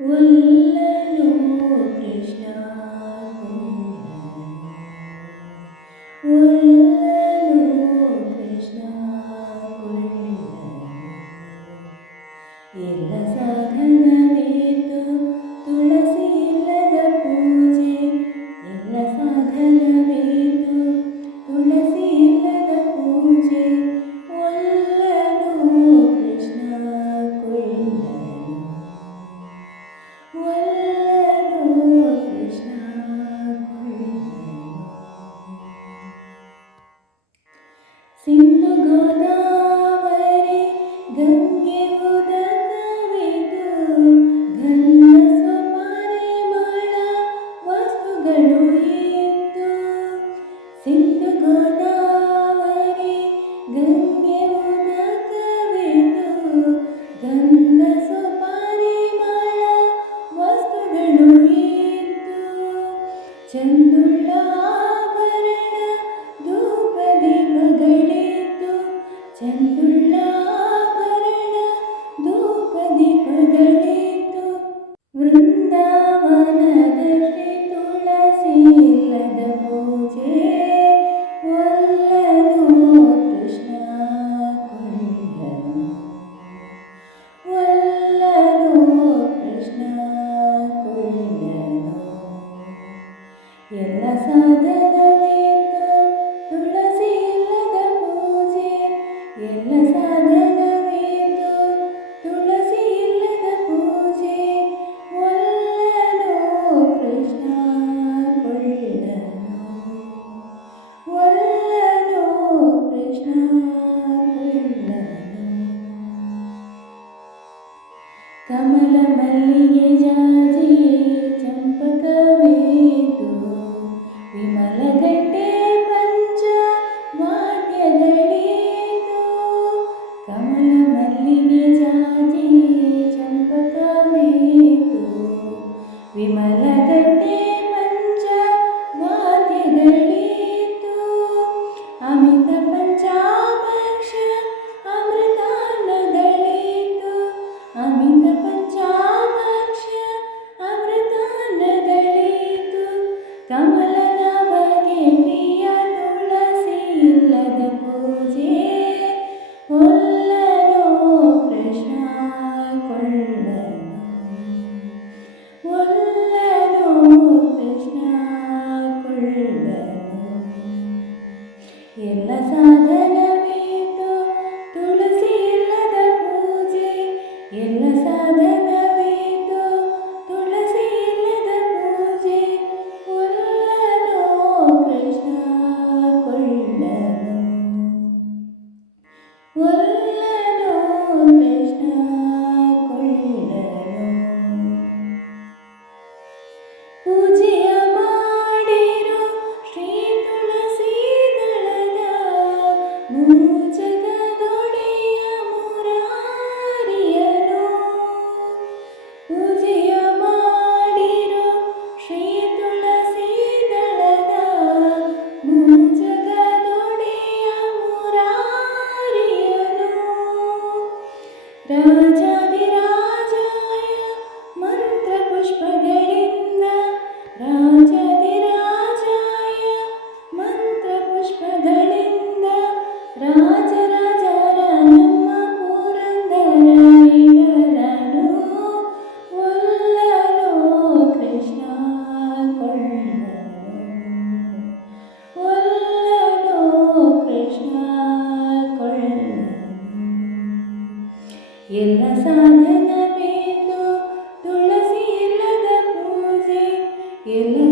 Oṃ lalā nū Ten. कमल जाजे चम्पकव என்ன sir 大家。ಇಲ್ಲದ ಪೂಜೆ ಎಲ್ಲ